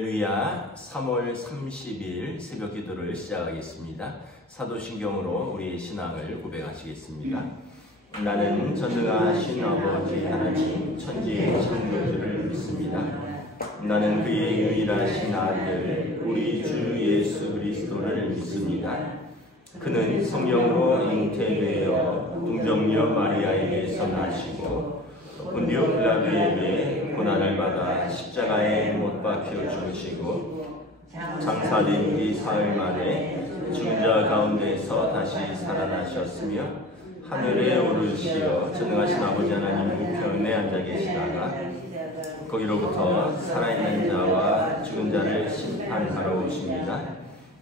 할렐루야. 3월 30일 새벽 기도를 시작하겠습니다. 사도신경으로 우리의 신앙을 고백하시겠습니다. 나는 전능하신 아버지 하나님 천지의 창조주를 믿습니다. 나는 그의 유일하신 아들 우리 주 예수 그리스도를 믿습니다. 그는 성령으로 잉태되어 동정녀 마리아에게서 나시고 본디오 빌라도에게 고난을 받아 십자가에 못 박혀 죽으시고 장사된 뒤 사흘 만에 죽은 자 가운데서 다시 살아나셨으며 하늘에 오르시어 전능하신 아버지 하나님 우편에 앉아 계시다가 거기로부터 살아있는 자와 죽은 자를 심판하러 오십니다.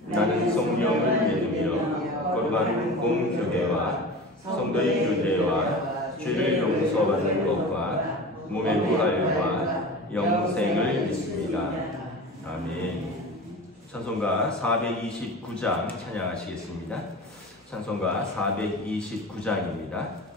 나는 성령을 믿으며 거룩한 공교회와 성도의 교제와 죄를 용서받는 것과 몸의 부활과 영생을 믿습니다. 아멘. 찬송가 429장 찬양하시겠습니다. 찬송가 429장입니다.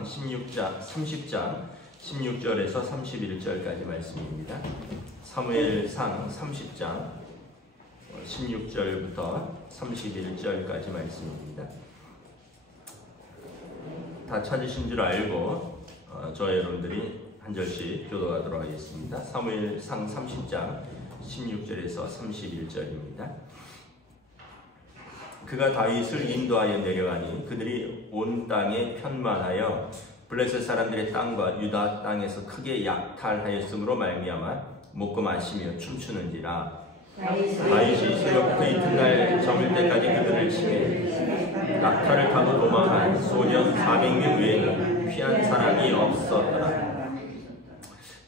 사무엘상 30장 16절에서 31절까지 말씀입니다. 사무엘상 30장 16절부터 31절까지 말씀입니다. 다 찾으신 줄 알고 저 여러분들이 한 절씩 교도하도록 하겠습니다. 사무엘상 30장 16절에서 31절입니다. 그가 다윗을 인도하여 내려가니 그들이 온 땅에 편만하여 블레셋 사람들의 땅과 유다 땅에서 크게 약탈하였으므로 말미암아 먹고 마시며 춤추는지라. 다윗이 새벽부터 이튿날 저물 때까지 그들을 치매 낙타를 타고 도망한 소년 400명 외에는 피한 사람이 없었더라.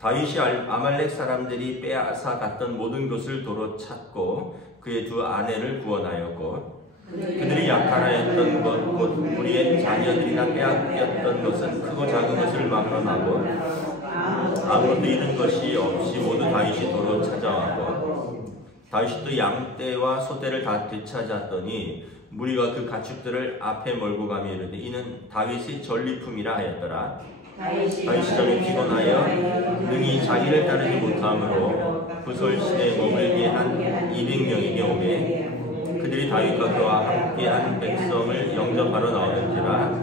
다윗이 아말렉 사람들이 빼앗아 갔던 모든 것을 도로 찾고 그의 두 아내를 구원하였고 그들이 약탈하였던 것, 곧 우리의 자녀들이나 빼앗겼던 것은 크고 작은 것을 막론하고 아무것도 잃은 것이 없이 모두 다윗이 도로 찾아왔고 다윗이 또 양떼와 소떼를 다 되찾았더니 무리가 그 가축들을 앞에 몰고 가며 이르되 이는 다윗의 전리품이라 하였더라. 다윗이 점이 피곤하여 능히 자기를 따르지 못하므로 부솔시대에 머물게 한 200명에게 오매 그들이 다윗과 그와 함께한 백성을 영접하러 나오는지라.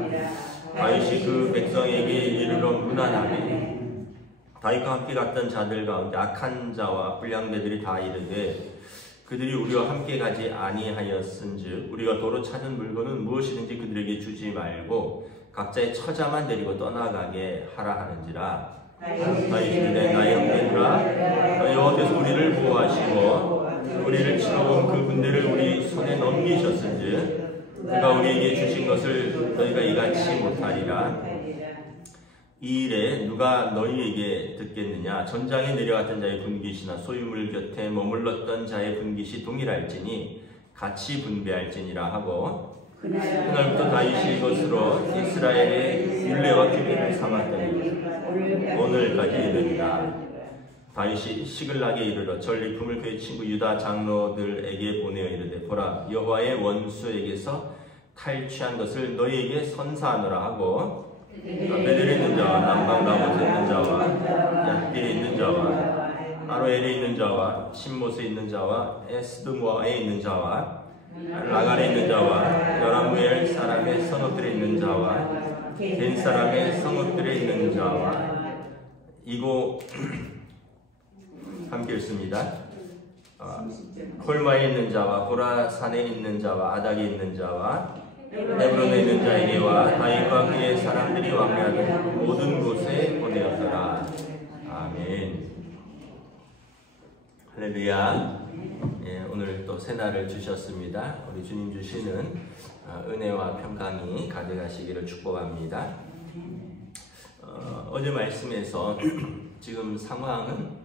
다윗이 그 백성에게 이르러 문안하매 다윗과 함께 갔던 자들 가운데 악한 자와 불량배들이 다 이르되 그들이 우리와 함께 가지 아니하였은즉 우리가 도로 찾은 물건은 무엇이든지 그들에게 주지 말고 각자의 처자만 데리고 떠나가게 하라 하는지라. 다윗이 이르되 나의 형제들아 여호와께서 우리를 보호하시고 우리를 치러온 그 군대를 우리 손에 넘기셨은즉 그가 우리에게 주신 것을 너희가 이같이 못하리라. 이 일에 누가 너희에게 듣겠느냐? 전장에 내려갔던 자의 분깃이나 소유물 곁에 머물렀던 자의 분깃이 동일할지니 같이 분배할지니라 하고 그날부터 다윗이 이것으로 이스라엘의 율례와 규례를 삼았더니 오늘까지 이르리라. 다윗이 시글락에 이르러 전리품을 그의 친구 유다 장로들에게 보내어 이르되 보라 여호와의 원수에게서 탈취한 것을 너희에게 선사하노라 하고 베델에 있는 자와 남방 라못에 있는 자와 얀딜에 있는 자와 아로엘에 있는 자와 신못에 있는 자와 에스드모아에 있는 자와 라갈에 있는 자와 여라무엘 사람의 성읍들에 있는 자와 겐 사람의 성읍들에 있는 자와 이고 함께 읽습니다. 홀마에 있는 자와 호라산에 있는 자와 아닥에 있는 자와 헤브론에 있는 자에게와 다윗과 그의 사람들이 왕래하는 모든 곳에 보내었더라. 아멘. 할렐루야. 예, 오늘 또 새날을 주셨습니다. 우리 주님 주시는 은혜와 평강이 가득하시기를 축복합니다. 어제 말씀에서 지금 상황은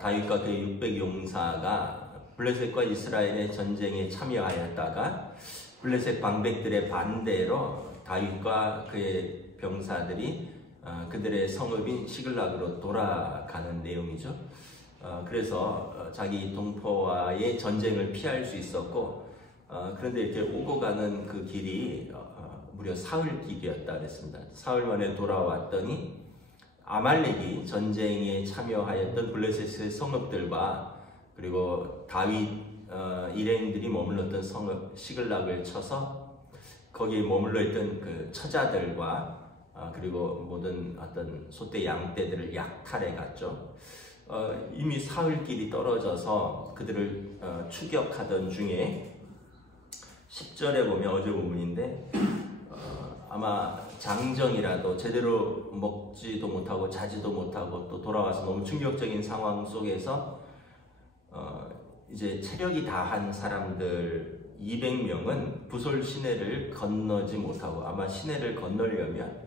다윗과 그의 600용사가 블레셋과 이스라엘의 전쟁에 참여하였다가 블레셋 방백들의 반대로 다윗과 그의 병사들이 그들의 성읍인 시글락으로 돌아가는 내용이죠. 그래서 자기 동포와의 전쟁을 피할 수 있었고 그런데 이렇게 오고 가는 그 길이 무려 사흘 길이었다 그랬습니다. 사흘 만에 돌아왔더니 아말렉이 전쟁에 참여하였던 블레셋의 성읍들과 그리고 다윗 일행들이 머물렀던 성읍 시글락을 쳐서 거기에 머물러 있던 그 처자들과 그리고 모든 어떤 소떼 양떼들을 약탈해 갔죠. 이미 사흘 길이 떨어져서 그들을 추격하던 중에 10절에 보면 어제 부분인데 아마 장정이라도 제대로 먹지도 못하고 자지도 못하고 또 돌아와서 너무 충격적인 상황 속에서 이제 체력이 다한 사람들 200명은 부솔 시내를 건너지 못하고 아마 시내를 건너려면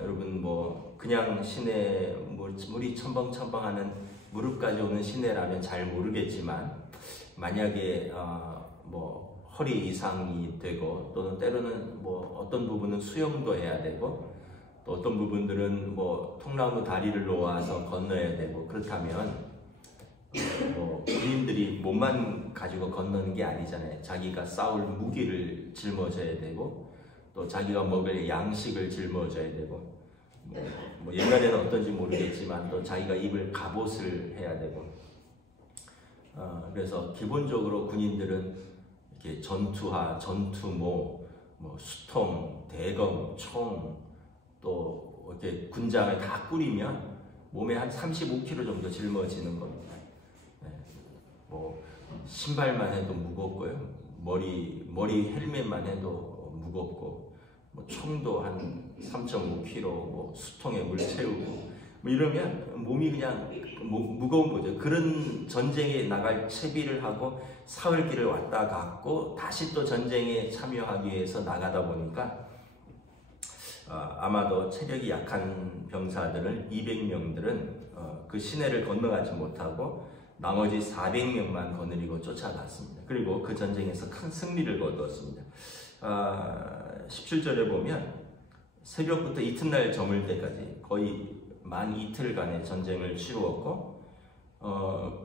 여러분 뭐 그냥 시내 물이 첨벙첨벙하는 무릎까지 오는 시내라면 잘 모르겠지만 만약에 뭐 허리 이상이 되고 또는 때로는 뭐 어떤 부분은 수영도 해야 되고 또 어떤 부분들은 뭐 통나무 다리를 놓아서 건너야 되고 그렇다면 뭐 군인들이 몸만 가지고 건너는 게 아니잖아요. 자기가 싸울 무기를 짊어져야 되고 또 자기가 먹을 양식을 짊어져야 되고 뭐 옛날에는 어떤지 모르겠지만 또 자기가 입을 갑옷을 해야 되고 그래서 기본적으로 군인들은 이렇게 전투화, 전투모, 뭐 수통, 대검, 총 또 이렇게 군장을 다 꾸리면 몸에 한 35kg 정도 짊어지는 겁니다. 뭐 신발만 해도 무겁고요. 머리 헬멧만 해도 무겁고 뭐 총도 한 3.5kg 뭐 수통에 물 채우고 뭐 이러면 몸이 그냥 무거운 거죠. 그런 전쟁에 나갈 채비를 하고 사흘길을 왔다 갔고 다시 또 전쟁에 참여하기 위해서 나가다 보니까 아마도 체력이 약한 병사들은 200명들은 그 시내를 건너가지 못하고 나머지 400명만 거느리고 쫓아갔습니다. 그리고 그 전쟁에서 큰 승리를 거두었습니다. 17절에 보면 새벽부터 이튿날 저물 때까지 거의 만 이틀간의 전쟁을 치루었고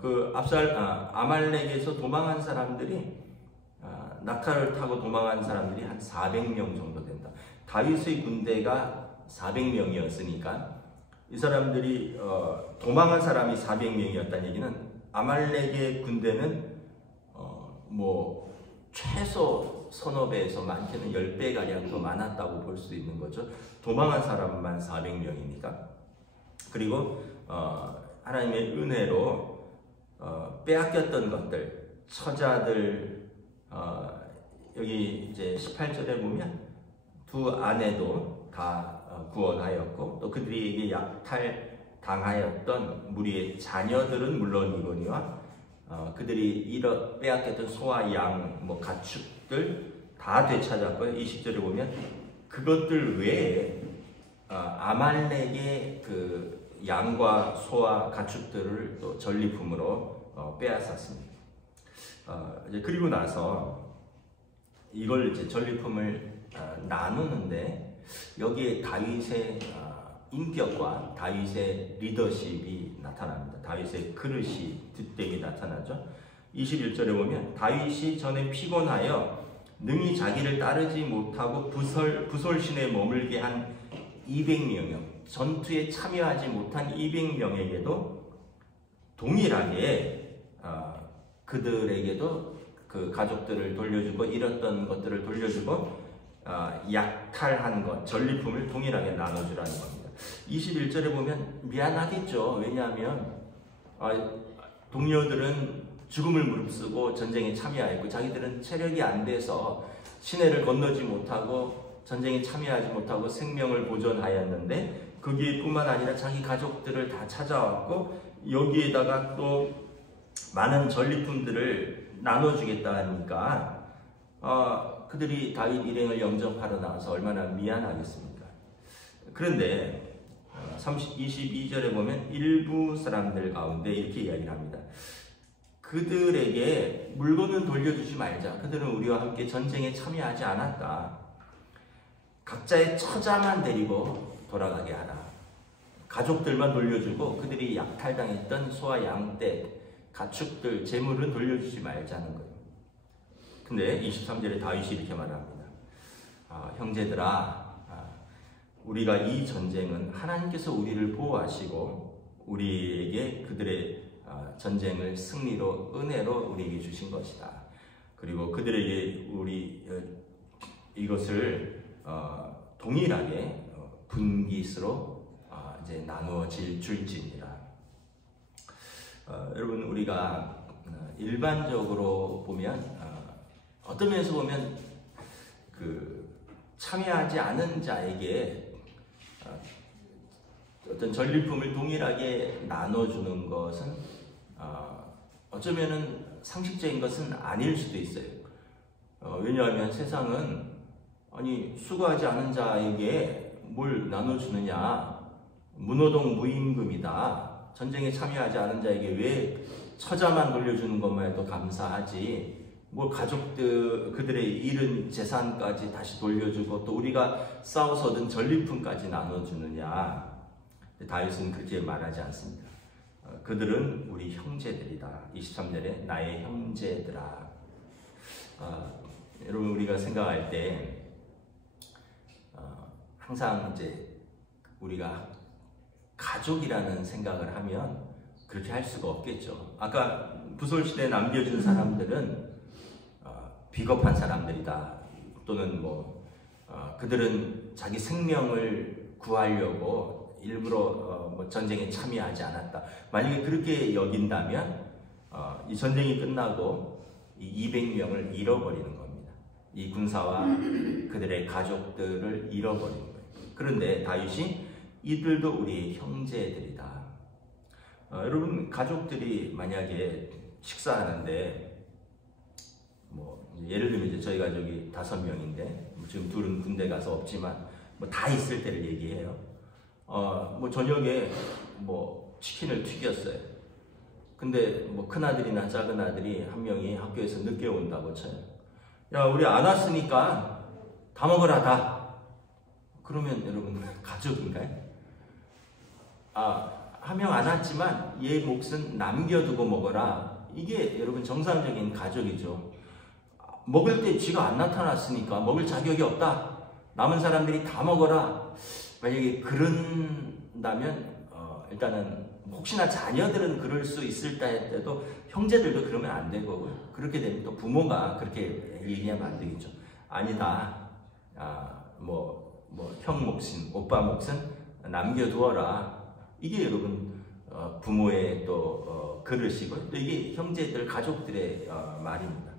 그 아말렉에서 도망한 사람들이 낙타를 타고 도망한 사람들이 한 400명 정도 된다. 다윗의 군대가 400명이었으니까 이 사람들이 도망한 사람이 400명이었다는 얘기는 아말렉의 군대는 뭐 최소 서너 배에서 많게는 10배가량 더 많았다고 볼 수 있는 거죠. 도망한 사람만 400명이니까. 그리고 하나님의 은혜로 빼앗겼던 것들, 처자들, 여기 이제 18절에 보면 두 아내도 다 구원하였고, 또 그들에게 약탈 당하였던 무리의 자녀들은 물론이거니와 그들이 빼앗겼던 소와 양, 뭐 가축들 다 되찾았고요. 20절에 보면 그것들 외에 아말렉의 그 양과 소와 가축들을 또 전리품으로 빼앗았습니다. 이제 그리고 나서 이걸 이제 전리품을 나누는데 여기에 다윗의 인격과 다윗의 리더십이 나타납니다. 다윗의 그릇이 뒷대기 나타나죠. 21절에 보면 다윗이 전에 피곤하여 능히 자기를 따르지 못하고 부솔신에 머물게 한 200명이요. 전투에 참여하지 못한 200명에게도 동일하게 그들에게도 그 가족들을 돌려주고 잃었던 것들을 돌려주고 약탈한 것, 전리품을 동일하게 나눠주라는 겁니다. 21절에 보면 미안하겠죠. 왜냐하면 동료들은 죽음을 무릅쓰고 전쟁에 참여했고 자기들은 체력이 안 돼서 시내를 건너지 못하고 전쟁에 참여하지 못하고 생명을 보존하였는데 거기에 뿐만 아니라 자기 가족들을 다 찾아왔고 여기에다가 또 많은 전리품들을 나눠주겠다 하니까 그들이 다윗 일행을 영접하러 나와서 얼마나 미안하겠습니까? 그런데 22절에 보면 일부 사람들 가운데 이렇게 이야기를 합니다. 그들에게 물건은 돌려주지 말자. 그들은 우리와 함께 전쟁에 참여하지 않았다. 각자의 처자만 데리고 돌아가게 하라. 가족들만 돌려주고 그들이 약탈당했던 소와 양떼, 가축들, 재물은 돌려주지 말자는 거예요. 근데 23절에 다윗이 이렇게 말합니다. 형제들아, 우리가 이 전쟁은 하나님께서 우리를 보호하시고 우리에게 그들의 전쟁을 승리로 은혜로 우리에게 주신 것이다. 그리고 그들에게 우리 이것을 동일하게 분깃으로 이제 나누어질 줄지니라. 여러분 우리가 일반적으로 보면 어떤 면에서 보면 그 참여하지 않은 자에게 어떤 전리품을 동일하게 나눠주는 것은 어쩌면은 상식적인 것은 아닐 수도 있어요. 왜냐하면 세상은 아니 수고하지 않은 자에게 뭘 나눠주느냐, 무노동 무임금이다. 전쟁에 참여하지 않은 자에게 왜 처자만 돌려주는 것만 해도 감사하지, 뭐 가족들 그들의 잃은 재산까지 다시 돌려주고 또 우리가 싸워서 얻은 전리품까지 나눠주느냐. 다윗은 그렇게 말하지 않습니다. 그들은 우리 형제들이다. 23절에 나의 형제들아. 여러분 우리가 생각할 때 항상 이제 우리가 가족이라는 생각을 하면 그렇게 할 수가 없겠죠. 아까 부솔시대에 남겨준 사람들은 비겁한 사람들이다. 또는 뭐 그들은 자기 생명을 구하려고 일부러 뭐 전쟁에 참여하지 않았다. 만약에 그렇게 여긴다면 이 전쟁이 끝나고 이 200명을 잃어버리는 겁니다. 이 군사와 그들의 가족들을 잃어버리는 거예요. 그런데 다윗이 이들도 우리의 형제들이다. 여러분 가족들이 만약에 식사하는데 뭐 예를 들면 이제 저희 가족이 5명인데 지금 둘은 군대 가서 없지만 뭐 다 있을 때를 얘기해요. 뭐 저녁에 뭐 치킨을 튀겼어요. 근데 뭐 큰아들이나 작은아들이 한 명이 학교에서 늦게 온다고 쳐요. 야 우리 안 왔으니까 다 먹으라 다. 그러면 여러분 가족인가요? 한 명 안 왔지만 얘 몫은 남겨두고 먹어라. 이게 여러분 정상적인 가족이죠. 먹을 때 쥐가 안 나타났으니까 먹을 자격이 없다. 남은 사람들이 다 먹어라. 만약에 그런다면 일단은 혹시나 자녀들은 그럴 수 있을 때도 형제들도 그러면 안 되고, 그렇게 되면 또 부모가 그렇게 얘기하면 안 되겠죠. 아니다. 형 몫은, 오빠 몫은 남겨두어라. 이게 여러분 부모의 또 그릇이고, 또 이게 형제들 가족들의 말입니다.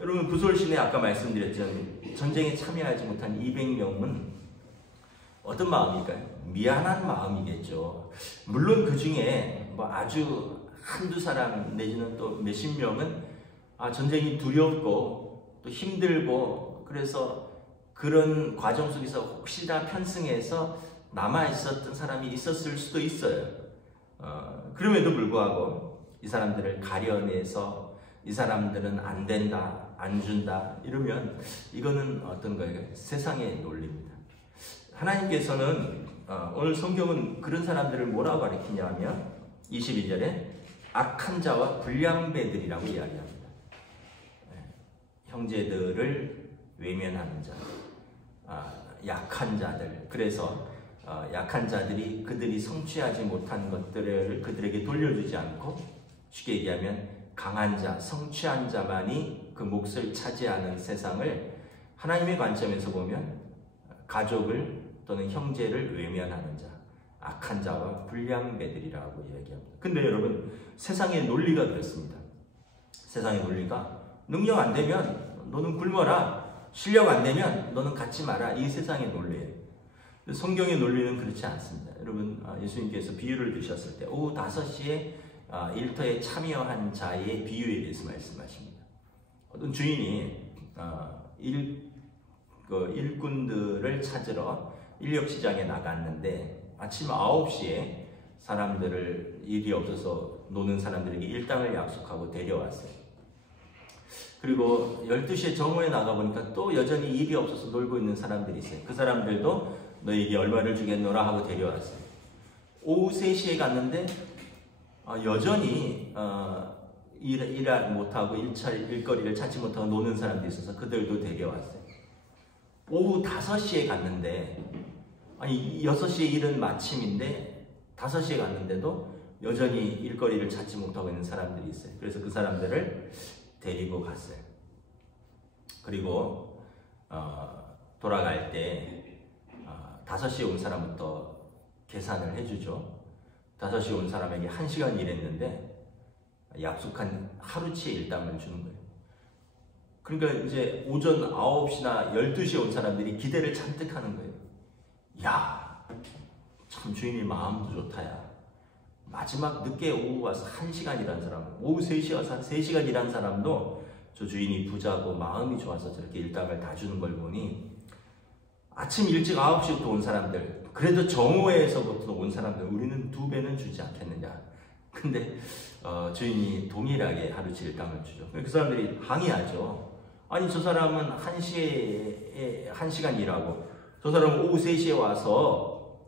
여러분 부솔신에 아까 말씀드렸죠. 전쟁에 참여하지 못한 200명은 어떤 마음일까요? 미안한 마음이겠죠. 물론 그 중에 뭐 아주 한두 사람 내지는 또 몇십 명은 전쟁이 두렵고 또 힘들고, 그래서 그런 과정 속에서 혹시나 편승해서 남아 있었던 사람이 있었을 수도 있어요. 그럼에도 불구하고 이 사람들을 가려내서 이 사람들은 안 된다, 안 준다 이러면 이거는 어떤 거예요? 세상의 논리입니다. 하나님께서는 오늘 성경은 그런 사람들을 뭐라고 가리키냐면 22절에 악한 자와 불량배들이라고 이야기합니다. 형제들을 외면하는 자, 약한 자들. 그래서 약한 자들이 그들이 성취하지 못한 것들을 그들에게 돌려주지 않고, 쉽게 얘기하면 강한 자, 성취한 자만이 그 몫을 차지하는 세상을 하나님의 관점에서 보면 가족을 또는 형제를 외면하는 자, 악한 자와 불량배들이라고 이야기합니다. 근데 여러분, 세상의 논리가 그렇습니다. 세상의 논리가 능력 안 되면 너는 굶어라, 실력 안 되면 너는 갖지 마라. 이 세상의 논리예요. 성경의 논리는 그렇지 않습니다. 여러분, 예수님께서 비유를 드셨을 때 오후 5시에 일터에 참여한 자의 비유에 대해서 말씀하십니다. 어떤 주인이 일꾼들을 찾으러 인력시장에 나갔는데 아침 9시에 사람들을 일이 없어서 노는 사람들에게 일당을 약속하고 데려왔어요. 그리고 12시에 정오에 나가보니까 또 여전히 일이 없어서 놀고 있는 사람들이 있어요. 그 사람들도 너에게 얼마를 주겠노라 하고 데려왔어요. 오후 3시에 갔는데 여전히 일 못하고 일거리를 찾지 못하고 노는 사람들이 있어서 그들도 데려왔어요. 오후 5시에 갔는데 6시에 일은 마침인데 5시에 갔는데도 여전히 일거리를 찾지 못하고 있는 사람들이 있어요. 그래서 그 사람들을 데리고 갔어요. 그리고 돌아갈 때 5시에 온 사람부터 계산을 해주죠. 5시에 온 사람에게 1시간 일했는데 약속한 하루치의 일당을 주는 거예요. 그러니까 이제 오전 9시나 12시에 온 사람들이 기대를 잔뜩 하는 거예요. 야, 참 주인이 마음도 좋다, 야. 마지막 늦게 오후 와서 1시간 일한 사람, 오후 3시에 와서 3시간 일한 사람도 저 주인이 부자고 마음이 좋아서 저렇게 일당을 다 주는 걸 보니 아침 일찍 9시부터 온 사람들, 그래도 정오에서부터 온 사람들, 우리는 2배는 주지 않겠느냐. 근데 주인이 동일하게 하루치 일당을 주죠. 그 사람들이 항의하죠. 아니, 저 사람은 1시에 1시간 일하고 저 사람은 오후 3시에 와서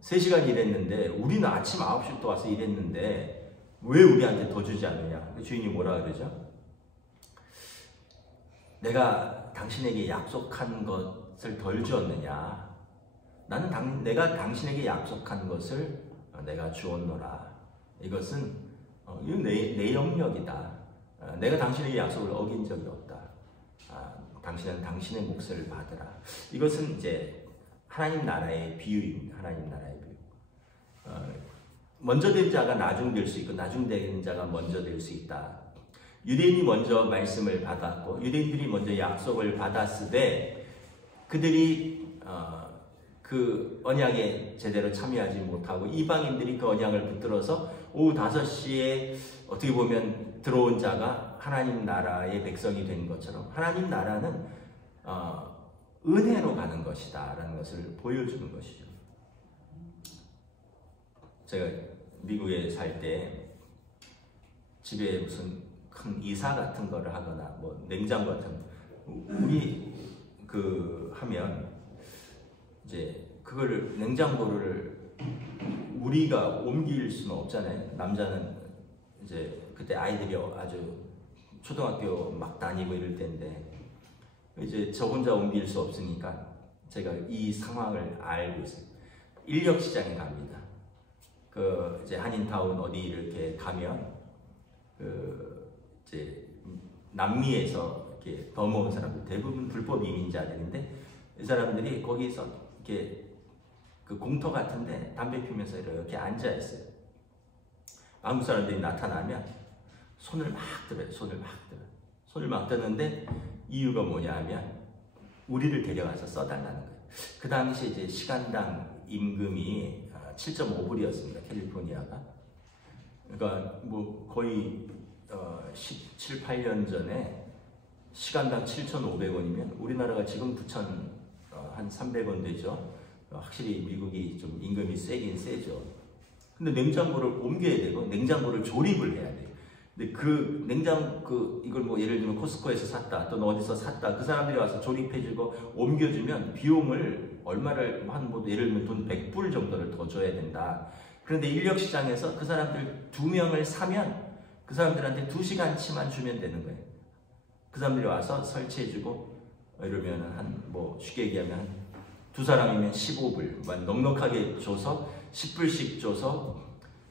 3시간 일했는데 우리는 아침 9시부터 와서 일했는데 왜 우리한테 더 주지 않느냐. 주인이 뭐라 그러죠? 내가 당신에게 약속한 것을 덜 주었느냐. 내가 당신에게 약속한 것을 내가 주었노라. 이것은 내 영역이다. 내가 당신에게 약속을 어긴 적이 없다. 당신은 당신의 몫을 받으라. 이것은 이제 하나님 나라의 비유입니다. 하나님 나라의 비유. 먼저 된 자가 나중 될 수 있고 나중 된 자가 먼저 될 수 있다. 유대인이 먼저 말씀을 받았고 유대인들이 먼저 약속을 받았으되 그들이 그 언약에 제대로 참여하지 못하고 이방인들이 그 언약을 붙들어서 오후 5시에 어떻게 보면 들어온 자가 하나님 나라의 백성이 된 것처럼 하나님 나라는 은혜로 가는 것이다 라는 것을 보여주는 것이죠. 제가 미국에 살 때 집에 무슨 큰 이사 같은 거를 하거나 뭐 냉장고 같은 우리 하면 이제 그걸 냉장고를 우리가 옮길 수는 없잖아요. 남자는 이제 그때 아이들이 아주 초등학교 막 다니고 이럴 때인데 이제 저 혼자 옮길 수 없으니까 제가 이 상황을 알고 있어요. 인력시장에 갑니다. 이제 한인타운 어디 이렇게 가면 이제 남미에서 이렇게 넘어온 사람들 대부분 불법 이민자들인데 이 사람들이 거기서 이렇게 그 공터 같은데 담배 피우면서 이렇게 앉아 있어요. 한국 사람들이 나타나면 손을 막 들어요. 손을 막 드는데 이유가 뭐냐면 우리를 데려가서 써달라는 거예요. 그 당시 이제 시간당 임금이 7.5불이었습니다. 캘리포니아가. 그러니까 뭐 거의 17, 8년 전에 시간당 7,500원이면 우리나라가 지금 9,300원 되죠. 확실히 미국이 좀 임금이 세긴 세죠. 근데 냉장고를 옮겨야 되고 냉장고를 조립을 해야 돼요. 근데 그 이걸 뭐 예를 들면 코스코에서 샀다 또는 어디서 샀다 그 사람들이 와서 조립해주고 옮겨주면 비용을 얼마를 뭐 예를 들면 돈 100불 정도를 더 줘야 된다. 그런데 인력시장에서 그 사람들 2명을 사면 그 사람들한테 2시간치만 주면 되는 거예요. 그 사람들이 와서 설치해주고 이러면 뭐 쉽게 얘기하면 두 사람이면 15불 넉넉하게 줘서 10불씩 줘서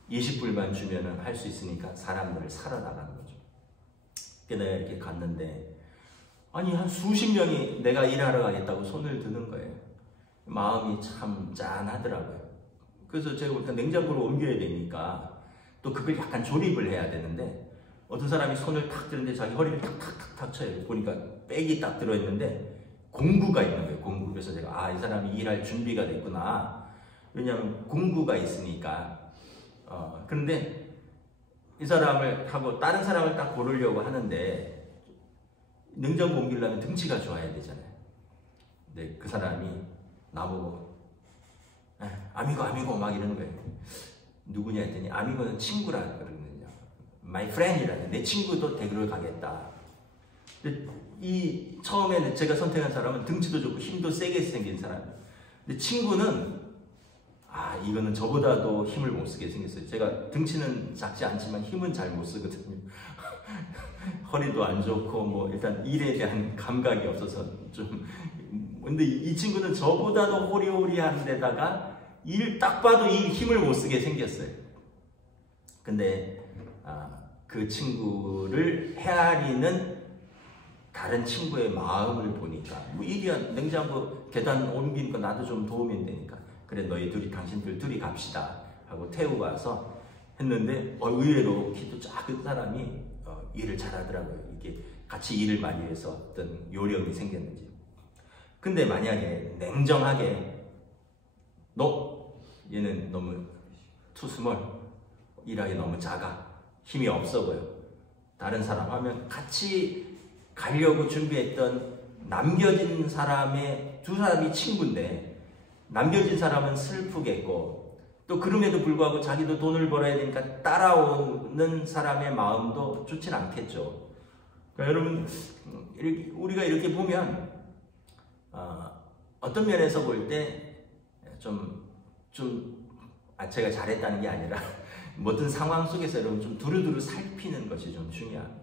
20불만 주면은 할 수 있으니까 사람들을 사러 나가는 거죠. 내가 이렇게 갔는데 아니 한 수십 명이 내가 일하러 가겠다고 손을 드는 거예요. 마음이 참 짠하더라고요. 그래서 제가 볼 때 냉장고를 옮겨야 되니까 또 그걸 약간 조립을 해야 되는데 어떤 사람이 손을 탁 드는데 자기 허리를 탁탁탁탁 쳐요. 보니까 백이 딱 들어있는데 공구가 있는 거예요. 공구. 그래서 제가 이 사람이 일할 준비가 됐구나. 왜냐하면 공구가 있으니까. 그런데 이 사람을 하고 다른 사람을 딱 고르려고 하는데 냉장고 옮기려면 등치가 좋아야 되잖아요. 근데 그 사람이 나보고 아미고 막 이러는 거예요. 누구냐 했더니 아미고는 친구라 그러거든요. My friend이라는 내 친구도 데리러 가겠다. 근데 처음에 제가 선택한 사람은 등치도 좋고 힘도 세게 생긴 사람. 근데 친구는 이거는 저보다도 힘을 못 쓰게 생겼어요. 제가 등치는 작지 않지만 힘은 잘 못 쓰거든요. 허리도 안 좋고 뭐 일단 일에 대한 감각이 없어서 좀. 근데 이 친구는 저보다도 호리호리한 데다가 일 딱 봐도 이 힘을 못 쓰게 생겼어요. 근데 그 친구를 헤아리는 다른 친구의 마음을 보니까 뭐 일이야 냉장고 계단 옮기니까 나도 좀 도움이 되니까 그래 당신들 둘이 갑시다 하고 태우고 와서 했는데 의외로 키도 작은 사람이 일을 잘하더라고요. 이게 같이 일을 많이 해서 어떤 요령이 생겼는지. 근데 만약에 냉정하게 얘는 너무 too small, 일하기 너무 작아, 힘이 없어 보여. 다른 사람 하면 같이 가려고 준비했던 남겨진 사람의 두 사람이 친구인데 남겨진 사람은 슬프겠고 또 그럼에도 불구하고 자기도 돈을 벌어야 되니까 따라오는 사람의 마음도 좋진 않겠죠. 그러니까 여러분 우리가 이렇게 보면 어떤 면에서 볼 때 제가 잘했다는 게 아니라 모든 상황 속에서 여러분 좀 두루두루 살피는 것이 좀 중요합니다.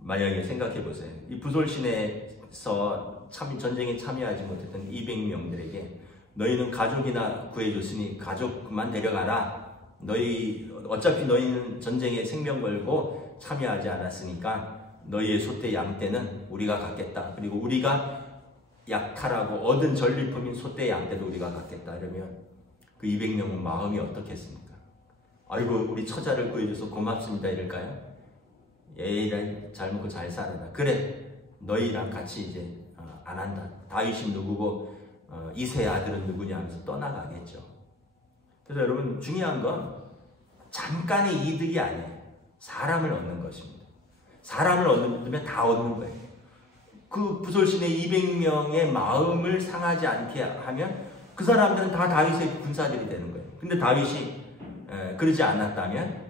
만약에 생각해 보세요. 이 부솔신에서 전쟁에 참여하지 못했던 200명들에게 너희는 가족이나 구해줬으니 가족만 데려가라. 어차피 너희는 전쟁에 생명 걸고 참여하지 않았으니까 너희의 소떼 양떼는 우리가 갖겠다. 그리고 우리가 약탈하고 얻은 전리품인 소떼 양떼도 우리가 갖겠다. 이러면 그 200명은 마음이 어떻겠습니까? 아이고 우리 처자를 구해줘서 고맙습니다 이럴까요? 에이라 잘 먹고 잘 살아라. 그래 너희랑 같이 이제 안 한다. 다윗이 누구고 이새의 아들은 누구냐 하면서 떠나가겠죠. 그래서 여러분 중요한 건 잠깐의 이득이 아니에요. 사람을 얻는 것입니다. 사람을 얻으면 다 얻는 거예요. 그 부솔신의 200명의 마음을 상하지 않게 하면 그 사람들은 다 다윗의 군사들이 되는 거예요. 근데 다윗이 그러지 않았다면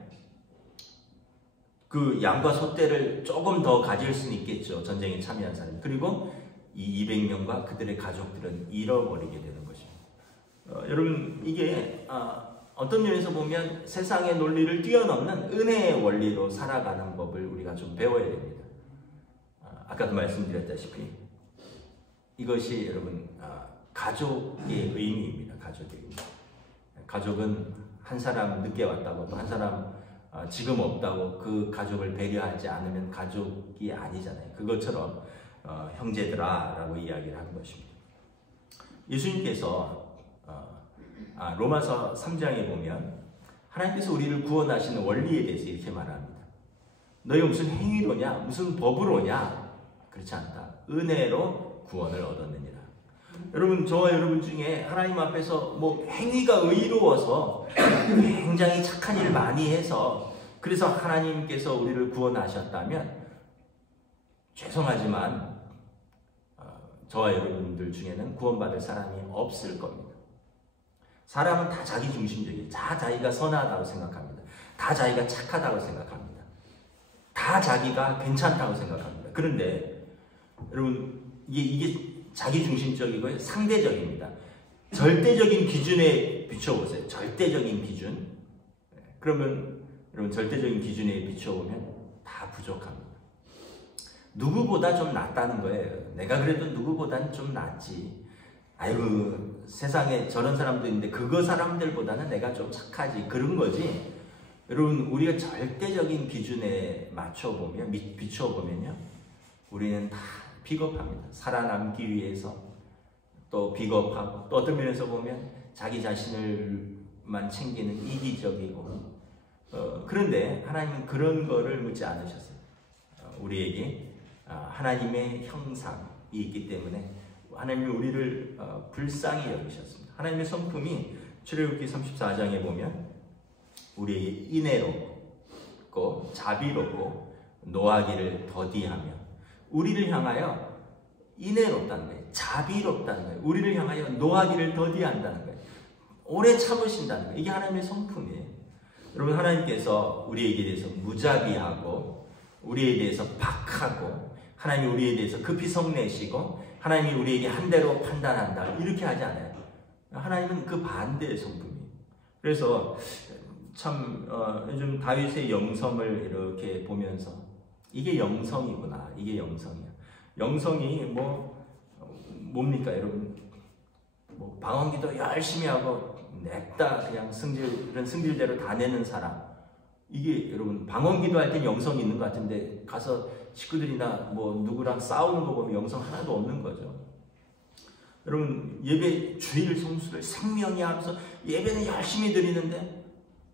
그 양과 소떼를 조금 더 가질 수는 있겠죠. 전쟁에 참여한 사람이. 그리고 이 200명과 그들의 가족들은 잃어버리게 되는 것입니다. 여러분 이게 어떤 면에서 보면 세상의 논리를 뛰어넘는 은혜의 원리로 살아가는 법을 우리가 좀 배워야 됩니다. 아까도 말씀드렸다시피 이것이 여러분 가족의 의미입니다. 가족의 의미. 가족은 한 사람 늦게 왔다고 또 한 사람 지금 없다고 그 가족을 배려하지 않으면 가족이 아니잖아요. 그것처럼 형제들아 라고 이야기를 하는 것입니다. 예수님께서 로마서 3장에 보면 하나님께서 우리를 구원하시는 원리에 대해서 이렇게 말합니다. 너희가 무슨 행위로냐 무슨 법으로냐 그렇지 않다. 은혜로 구원을 얻었느니라. 여러분 저와 여러분 중에 하나님 앞에서 뭐 행위가 의로워서 굉장히 착한 일 많이 해서 그래서 하나님께서 우리를 구원하셨다면 죄송하지만 저와 여러분들 중에는 구원받을 사람이 없을 겁니다. 사람은 다 자기 중심적이에요. 다 자기가 선하다고 생각합니다. 다 자기가 착하다고 생각합니다. 다 자기가 괜찮다고 생각합니다. 그런데 여러분 이게 자기 중심적이고요. 상대적입니다. 절대적인 기준에 비춰보세요. 절대적인 기준. 그러면 여러분 절대적인 기준에 비춰보면 다 부족합니다. 누구보다 좀 낫다는 거예요. 내가 그래도 누구보다는 좀 낫지. 아이고 세상에 저런 사람도 있는데 그거 사람들보다는 내가 좀 착하지. 그런 거지. 여러분 우리가 절대적인 기준에 맞춰보면 비춰보면요. 우리는 다 비겁합니다. 살아남기 위해서 또 비겁하고 또 어떤 면에서 보면 자기 자신을만 챙기는 이기적이고 그런데 하나님은 그런 거를 묻지 않으셨어요. 우리에게 하나님의 형상이 있기 때문에 하나님이 우리를 불쌍히 여기셨습니다. 하나님의 성품이 출애굽기 34장에 보면 우리에게 인애롭고 자비롭고 노하기를 더디하며 우리를 향하여 인애롭다는 거예요. 자비롭다는 거예요. 우리를 향하여 노하기를 더디한다는 거예요. 오래 참으신다는 거예요. 이게 하나님의 성품이에요. 여러분 하나님께서 우리에게 대해서 무자비하고 우리에 대해서 박하고 하나님이 우리에 대해서 급히 성내시고 하나님이 우리에게 한 대로 판단한다 이렇게 하지 않아요. 하나님은 그 반대의 성품이에요. 그래서 참 요즘 다윗의 영성을 이렇게 보면서 이게 영성이구나. 이게 영성이야. 영성이 뭡니까 여러분? 뭐 방언기도 열심히 하고 냅다 그냥 이런 승질대로 다 내는 사람. 이게 여러분 방언기도 할 땐 영성이 있는 것 같은데 가서 식구들이나 뭐 누구랑 싸우는 거 보면 영성 하나도 없는 거죠. 여러분 예배 주일 성수를 생명이 하면서 예배는 열심히 드리는데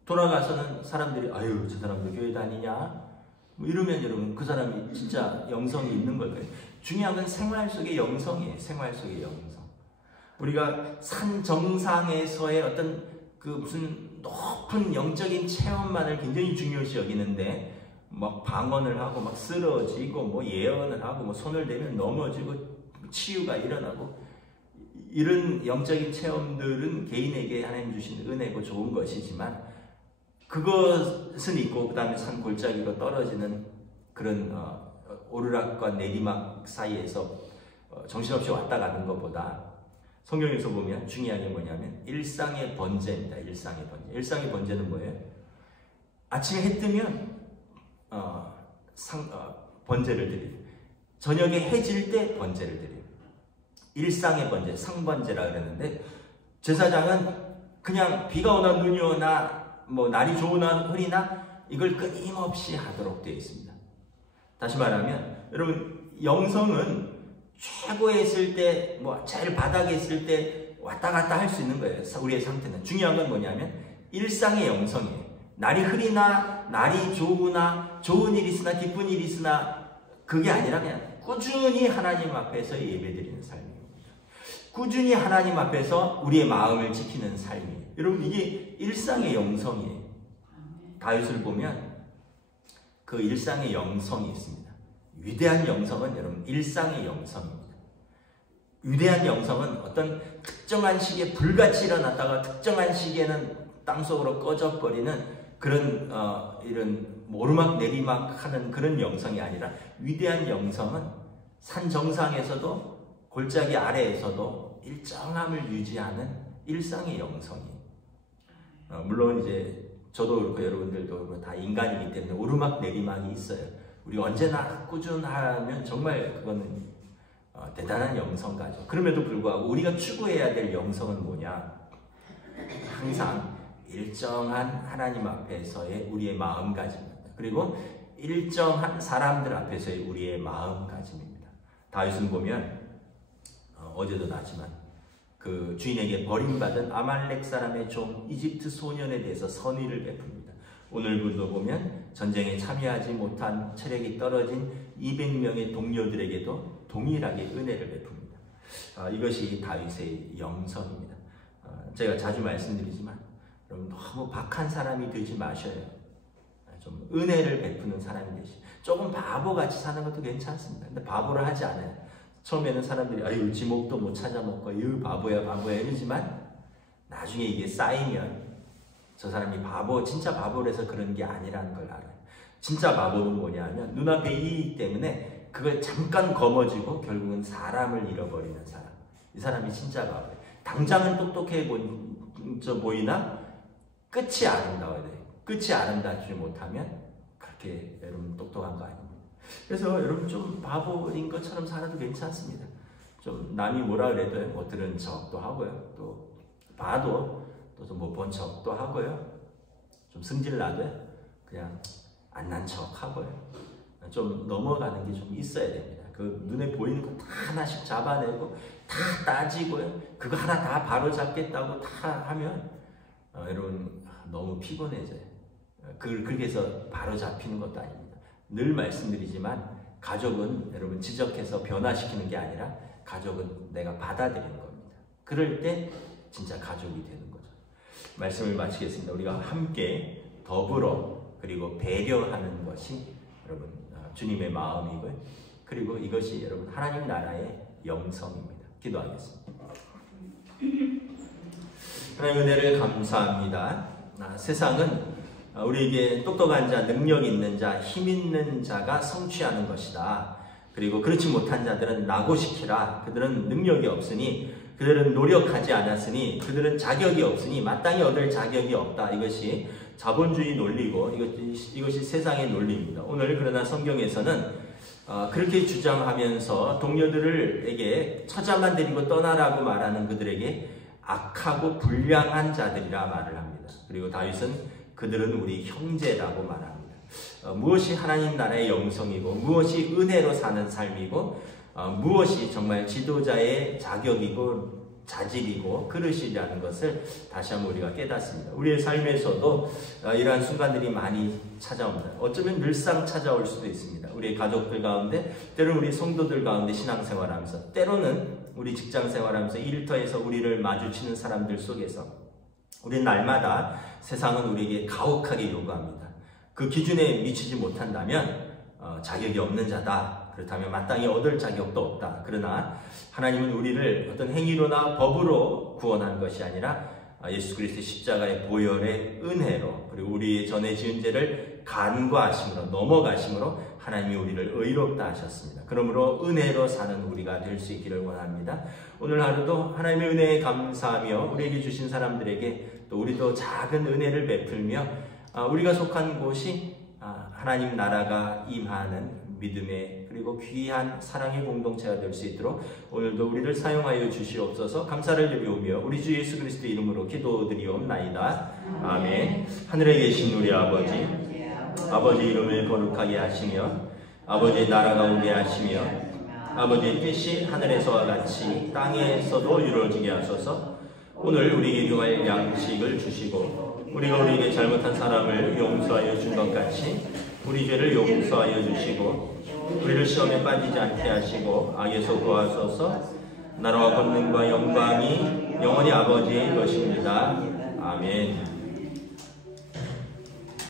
돌아가서는 사람들이 아유 저 사람도 교회 다니냐 뭐 이러면 여러분 그 사람이 진짜 영성이 있는 걸까요? 중요한 건 생활 속의 영성이에요. 생활 속의 영성. 우리가 산 정상에서의 어떤 그 무슨 높은 영적인 체험만을 굉장히 중요시 여기는데 막 방언을 하고 막 쓰러지고 뭐 예언을 하고 뭐 손을 대면 넘어지고 치유가 일어나고 이런 영적인 체험들은 개인에게 하나님 주신 은혜고 좋은 것이지만 그것은 있고 그 다음에 산 골짜기로 떨어지는 그런 오르락과 내리막 사이에서 정신없이 왔다 가는 것보다 성경에서 보면 중요한 게 뭐냐면 일상의 번제입니다. 일상의 번제. 일상의 번제는 뭐예요? 아침에 해 뜨면 번제를 드리고 저녁에 해질 때 번제를 드리고 일상의 번제, 상번제라 그랬는데 제사장은 그냥 비가 오나 눈이 오나 뭐 날이 좋으나 흐리나 이걸 끊임없이 하도록 되어 있습니다. 다시 말하면 여러분 영성은 최고에 있을 때 뭐 제일 바닥에 있을 때 왔다 갔다 할 수 있는 거예요. 우리의 상태는. 중요한 건 뭐냐면 일상의 영성이에요. 날이 흐리나 날이 좋으나 좋은 일이 있으나 기쁜 일이 있으나 그게 아니라 그냥 꾸준히 하나님 앞에서 예배드리는 삶입니다. 꾸준히 하나님 앞에서 우리의 마음을 지키는 삶이에요. 여러분 이게 일상의 영성이에요. 다윗을 보면 그 일상의 영성이 있습니다. 위대한 영성은 여러분 일상의 영성입니다. 위대한 영성은 어떤 특정한 시기에 불같이 일어났다가 특정한 시기에는 땅속으로 꺼져버리는 그런 이런 오르막 내리막 하는 그런 영성이 아니라 위대한 영성은 산 정상에서도 골짜기 아래에서도 일정함을 유지하는 일상의 영성이에요. 물론 이제 저도 그렇고 여러분들도 다 인간이기 때문에 오르막 내리막이 있어요. 우리 언제나 꾸준하면 정말 그거는 대단한 영성가죠. 그럼에도 불구하고 우리가 추구해야 될 영성은 뭐냐? 항상 일정한 하나님 앞에서의 우리의 마음가짐입니다. 그리고 일정한 사람들 앞에서의 우리의 마음가짐입니다. 다윗은 보면 어제도 나지만 그 주인에게 버림받은 아말렉 사람의 종 이집트 소년에 대해서 선의를 베풉니다. 오늘도 보면 전쟁에 참여하지 못한 체력이 떨어진 200명의 동료들에게도 동일하게 은혜를 베풉니다. 이것이 다윗의 영성입니다. 제가 자주 말씀드리지만 여러분 너무 박한 사람이 되지 마셔요. 좀 은혜를 베푸는 사람이 되시. 조금 바보같이 사는 것도 괜찮습니다. 근데 바보를 하지 않아요. 처음에는 사람들이 아유 지목도 못 찾아먹고 아유 바보야 이러지만 나중에 이게 쌓이면 저 사람이 바보, 진짜 바보라서 그런 게 아니라는 걸 알아요. 진짜 바보는 뭐냐 하면 눈앞에 이익 때문에 그걸 잠깐 거머쥐고 결국은 사람을 잃어버리는 사람. 이 사람이 진짜 바보예요. 당장은 똑똑해 보이나 끝이 아름다워야 돼요. 끝이 아름답지 못하면 그렇게 여러분 똑똑한 거 아닙니다. 그래서 여러분 좀 바보인 것처럼 살아도 괜찮습니다. 좀 남이 뭐라 그래도 못 들은 척도 하고요. 또 봐도 또 못 본 척도 하고요. 좀 승질 나도 그냥 안 난 척 하고요. 좀 넘어가는 게 좀 있어야 됩니다. 그 눈에 보이는 거 다 하나씩 잡아내고 다 따지고요. 그거 하나 다 바로 잡겠다고 다 하면 여러분 너무 피곤해져요. 그렇게 해서 바로 잡히는 것도 아닙니다. 늘 말씀드리지만 가족은 여러분 지적해서 변화시키는 게 아니라 가족은 내가 받아들이는 겁니다. 그럴 때 진짜 가족이 되는 거죠. 말씀을 마치겠습니다. 우리가 함께 더불어 그리고 배려하는 것이 여러분 주님의 마음이고요. 그리고 이것이 여러분 하나님 나라의 영성입니다. 기도하겠습니다. 하나님 은혜를 감사합니다. 세상은 우리에게 똑똑한 자, 능력 있는 자, 힘 있는 자가 성취하는 것이다. 그리고 그렇지 못한 자들은 낙오시키라. 그들은 능력이 없으니, 그들은 노력하지 않았으니, 그들은 자격이 없으니 마땅히 얻을 자격이 없다. 이것이 자본주의 논리고 이것이 세상의 논리입니다. 오늘 그러나 성경에서는 그렇게 주장하면서 동료들에게 처자만 데리고 떠나라고 말하는 그들에게 악하고 불량한 자들이라 말을 합니다. 그리고 다윗은 그들은 우리 형제라고 말합니다. 무엇이 하나님 나라의 영성이고 무엇이 은혜로 사는 삶이고 무엇이 정말 지도자의 자격이고 자질이고 그릇이라는 것을 다시 한번 우리가 깨닫습니다. 우리의 삶에서도 이러한 순간들이 많이 찾아옵니다. 어쩌면 늘상 찾아올 수도 있습니다. 우리의 가족들 가운데, 때로는 우리 성도들 가운데 신앙생활하면서, 때로는 우리 직장생활하면서 일터에서 우리를 마주치는 사람들 속에서 우리는 날마다 세상은 우리에게 가혹하게 요구합니다. 그 기준에 미치지 못한다면 자격이 없는 자다. 그렇다면 마땅히 얻을 자격도 없다. 그러나 하나님은 우리를 어떤 행위로나 법으로 구원한 것이 아니라 예수 그리스도의 십자가의 보혈의 은혜로, 그리고 우리의 전에 지은 죄를 간과하심으로, 넘어가심으로 하나님이 우리를 의롭다 하셨습니다. 그러므로 은혜로 사는 우리가 될 수 있기를 원합니다. 오늘 하루도 하나님의 은혜에 감사하며 우리에게 주신 사람들에게 또 우리도 작은 은혜를 베풀며 우리가 속한 곳이 하나님 나라가 임하는 믿음의 그리고 귀한 사랑의 공동체가 될 수 있도록 오늘도 우리를 사용하여 주시옵소서. 감사를 드리오며 우리 주 예수 그리스도 이름으로 기도드리옵나이다. 아멘. 하늘에 계신 우리 아버지, 아버지 이름을 거룩하게 하시며 아버지의 나라가 오게 하시며 아버지의 뜻이 하늘에서와 같이 땅에서도 이루어지게 하소서. 오늘 우리에게 요할 양식을 주시고 우리가 우리에게 잘못한 사람을 용서하여 준 것 같이 우리 죄를 용서하여 주시고 우리를 시험에 빠지지 않게 하시고 악에서 구하소서. 나라와 권능과 영광이 영원히 아버지의 것입니다. 아멘.